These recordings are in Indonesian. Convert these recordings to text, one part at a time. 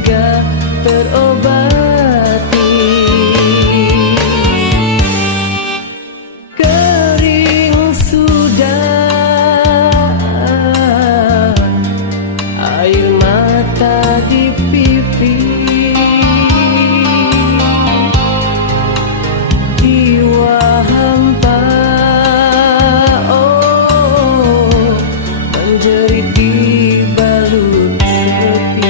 juga terobati. Kering sudah air mata di pipi, jiwa hampa menjerit di balut sepi.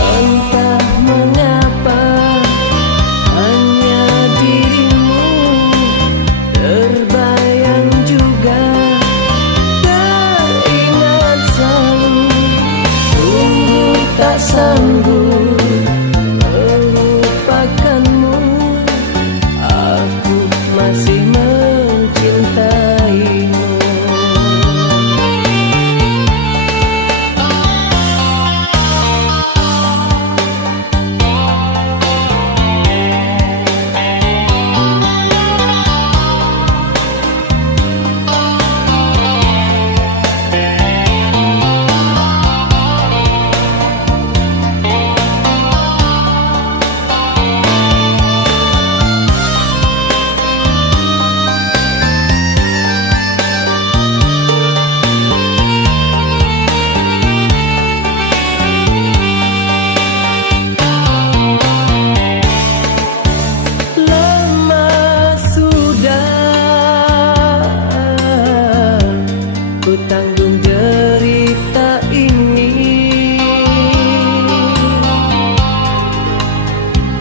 Entah mengapa hanya dirimu terbayang juga, teringat selalu. Sungguh tak sanggup melupakanmu, aku masih mencintaimu. Ku tanggung derita ini,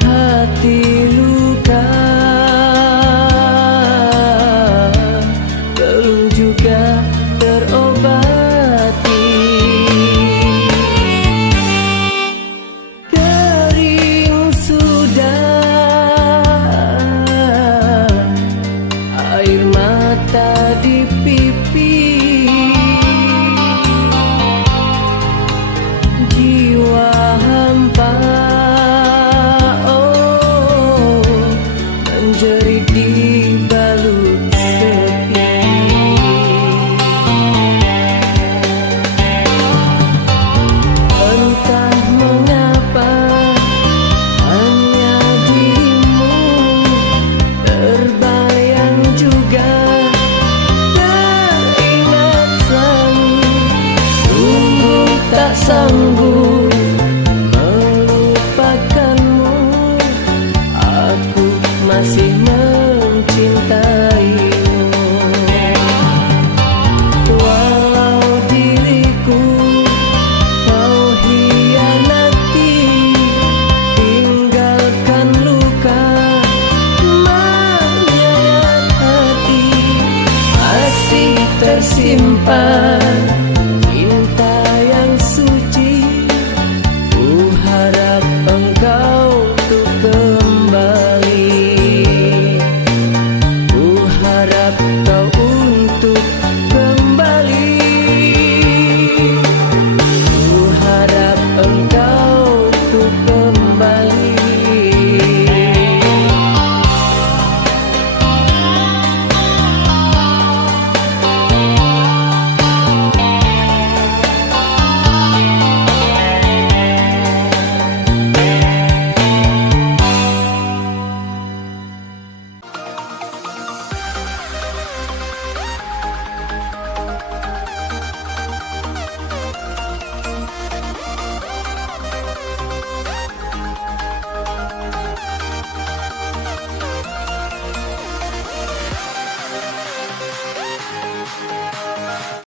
hati luka belum juga terobati. Kering sudah air mata di pipi, jiwa hampa menjerit di balut sepi. Entah mengapa hanya dirimu terbayang juga, teringat selalu. Sungguh tak sanggup melupakanmu, aku masih mencintaimu. Walau diriku kau hianati, tinggalkan luka menyayat hati, masih tersimpan